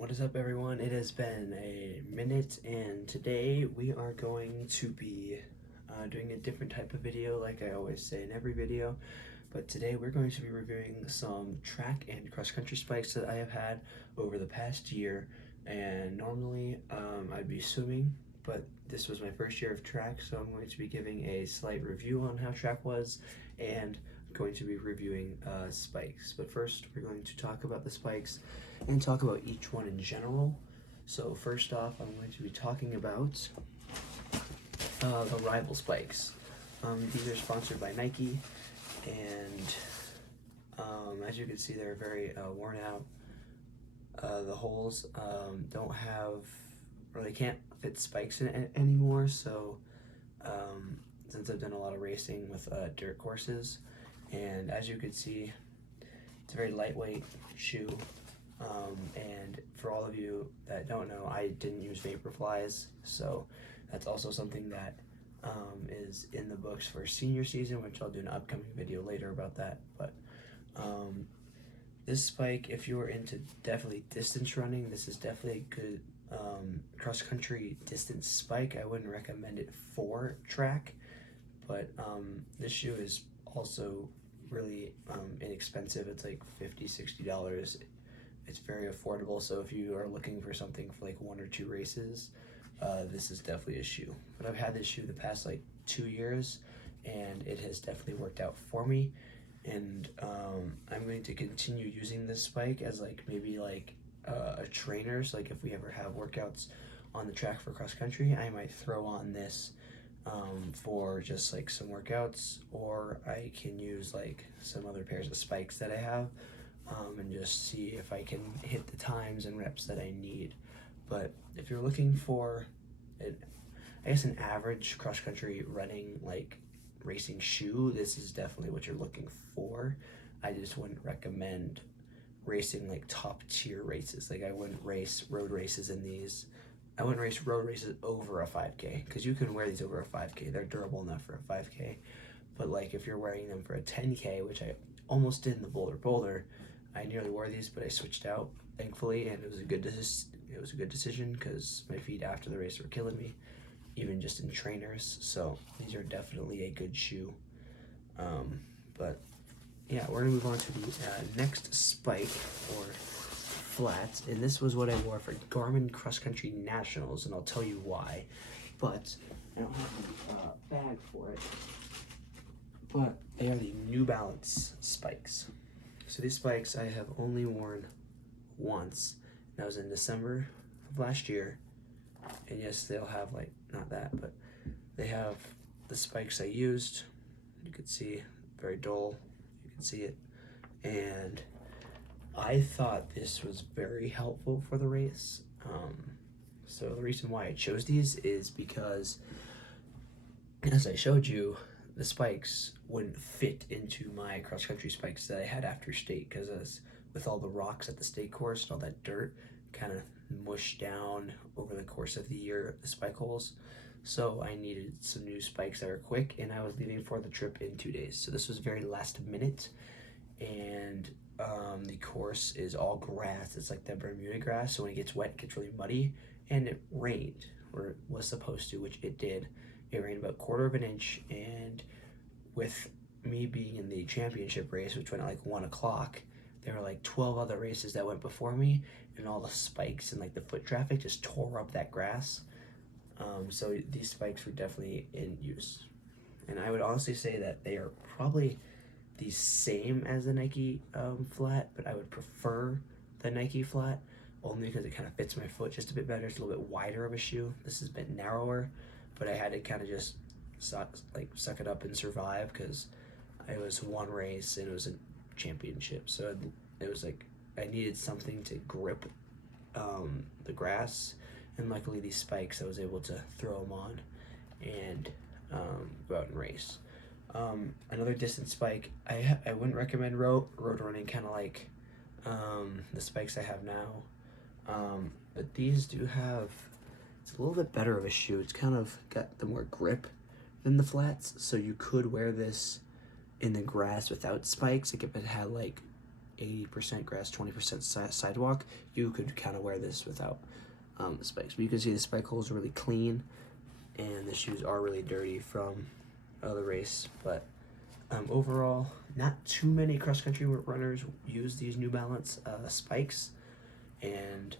What is up, everyone? It has been a minute, and today we are going to be doing a different type of video, like I always say in every video. But today we're going to be reviewing some track and cross-country spikes that I have had over the past year. And normally I'd be swimming, but this was my first year of track, so I'm going to be giving a slight review on how track was and going to be reviewing spikes. But first, we're going to talk about the spikes and talk about each one in general. So first off, I'm going to be talking about the Rival spikes. These are sponsored by Nike, and as you can see, they're very worn out. The holes don't have, or they can't fit spikes in it anymore, so since I've done a lot of racing with dirt courses, and as you can see, it's a very lightweight shoe. And for all of you that don't know, I didn't use Vaporflies, so that's also something that is in the books for senior season, which I'll do an upcoming video later about that. But this spike, if you're into definitely distance running, this is definitely a good cross-country distance spike. I wouldn't recommend it for track, but this shoe is also really inexpensive. It's like $50-$60. It's very affordable, so if you are looking for something for like 1 or 2 races, this is definitely a shoe. But I've had this shoe the past like 2 years, and it has definitely worked out for me. And I'm going to continue using this spike as like maybe like a trainer. So like if we ever have workouts on the track for cross country, I might throw on this for just like some workouts, or I can use like some other pairs of spikes that I have and just see if I can hit the times and reps that I need. But if you're looking for an average cross-country running like racing shoe, this is definitely what you're looking for. I just wouldn't recommend racing like top tier races. Like I wouldn't race road races in these. I wouldn't race road races over a 5K, because you can wear these over a 5K. They're durable enough for a 5K. But like if you're wearing them for a 10K, which I almost did in the Boulder, I nearly wore these, but I switched out, thankfully, and it was a good decision because my feet after the race were killing me, even just in trainers. So these are definitely a good shoe. But yeah, we're gonna move on to the next spike or flats, and this was what I wore for Garmin Cross Country Nationals, and I'll tell you why. But I don't have a bag for it. But they are the New Balance spikes. So these spikes I have only worn once. That was in December of last year. And yes, they'll have like, not that, but they have the spikes I used. You can see, very dull. You can see it. And I thought this was very helpful for the race. So the reason why I chose these is because, as I showed you, the spikes wouldn't fit into my cross-country spikes that I had after state, because with all the rocks at the state course and all that dirt kind of mushed down over the course of the year, the spike holes. So I needed some new spikes that were quick, and I was leaving for the trip in 2 days. So this was very last minute, and the course is all grass. It's like the Bermuda grass, so when it gets wet, it gets really muddy, and it rained, or it was supposed to, which it did. It rained about 1/4 of an inch, and with me being in the championship race, which went at like 1 o'clock, there were like 12 other races that went before me, and all the spikes and like the foot traffic just tore up that grass. So these spikes were definitely in use. And I would honestly say that they are probably the same as the Nike flat, but I would prefer the Nike flat only because it kind of fits my foot just a bit better. It's a little bit wider of a shoe. This is a bit narrower, but I had to kind of just suck it up and survive, because it was one race and it was a championship. So it was like I needed something to grip the grass, and luckily these spikes I was able to throw them on and go out and race. Another distance spike, I wouldn't recommend road running, kind of like the spikes I have now, but these do have, it's a little bit better of a shoe. It's kind of got the more grip than the flats, so you could wear this in the grass without spikes. Like if it had like 80% grass, 20% sidewalk, you could kind of wear this without the spikes. But you can see the spike holes are really clean, and the shoes are really dirty from the race. But overall, not too many cross-country runners use these New Balance spikes, and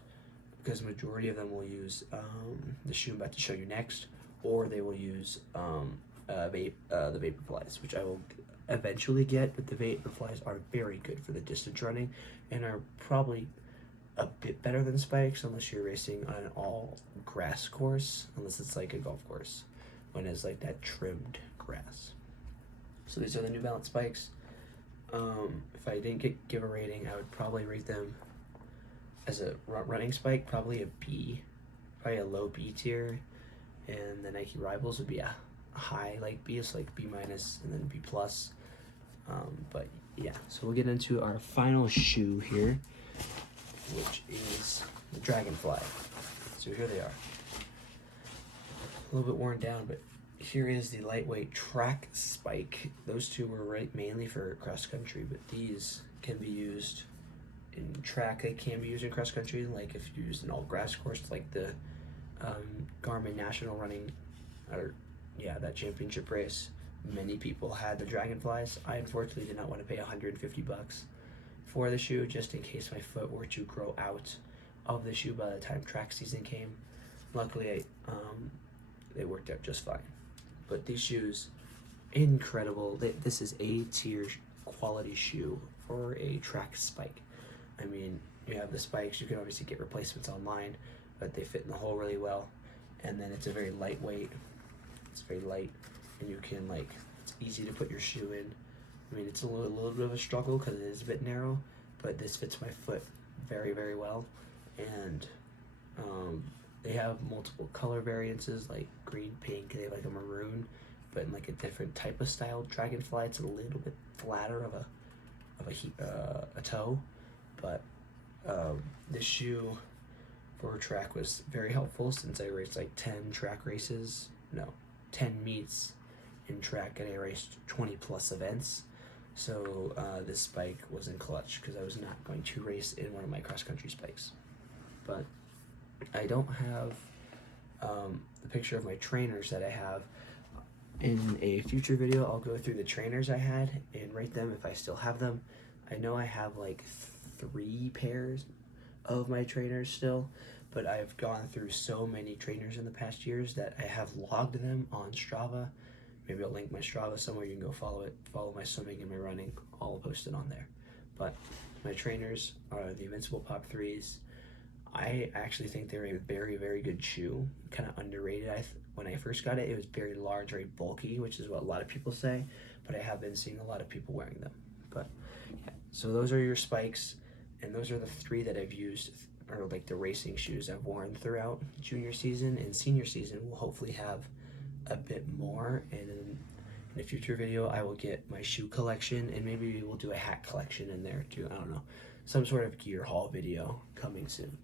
because the majority of them will use the shoe I'm about to show you next, or they will use the Vaporflies, which I will eventually get, but the Vaporflies are very good for the distance running and are probably a bit better than spikes unless you're racing on an all grass course, unless it's like a golf course when it's like that trimmed grass. So these are the New Balance spikes. If I didn't give a rating, I would probably rate them as a running spike, probably a B, probably a low B tier, and the Nike Rivals would be a high like B, so like B minus and then B plus. But yeah, so we'll get into our final shoe here, which is the Dragonfly. So here they are. A little bit worn down, but here is the lightweight track spike. Those two were mainly for cross country, but these can be used in track. They can be used in cross country, like if you use an all grass course, like the Garmin National Running, or yeah, that championship race. Many people had the Dragonflies. I unfortunately did not want to pay $150 for the shoe, just in case my foot were to grow out of the shoe by the time track season came. Luckily, they worked out just fine. But these shoes, incredible. This is A tier quality shoe for a track spike. I mean, you have the spikes. You can obviously get replacements online, but they fit in the hole really well. And then it's a very lightweight. It's very light, and you can it's easy to put your shoe in. I mean, it's a little bit of a struggle because it is a bit narrow, but this fits my foot very, very well. And they have multiple color variances, like green, pink. They have like a maroon, but in like a different type of style Dragonfly. It's a little bit flatter of a toe, but this shoe for track was very helpful since I raced like 10 meets in track, and I raced 20 plus events. So this spike was in clutch because I was not going to race in one of my cross country spikes. But I don't have the picture of my trainers that I have. In a future video, I'll go through the trainers I had and rate them if I still have them. I know I have like 3 pairs of my trainers still, but I've gone through so many trainers in the past years that I have logged them on Strava. Maybe I'll link my Strava somewhere. You can go follow it, follow my swimming and my running, all posted on there. But my trainers are the Invincible Pop 3s. I actually think they're a very, very good shoe, kind of underrated. When I first got it, it was very large, very bulky, which is what a lot of people say, but I have been seeing a lot of people wearing them. But yeah, so those are your spikes, and those are the 3 that I've used, or like the racing shoes I've worn throughout junior season, and senior season we'll hopefully have a bit more. And in a future video, I will get my shoe collection, and maybe we'll do a hat collection in there too. I don't know, some sort of gear haul video coming soon.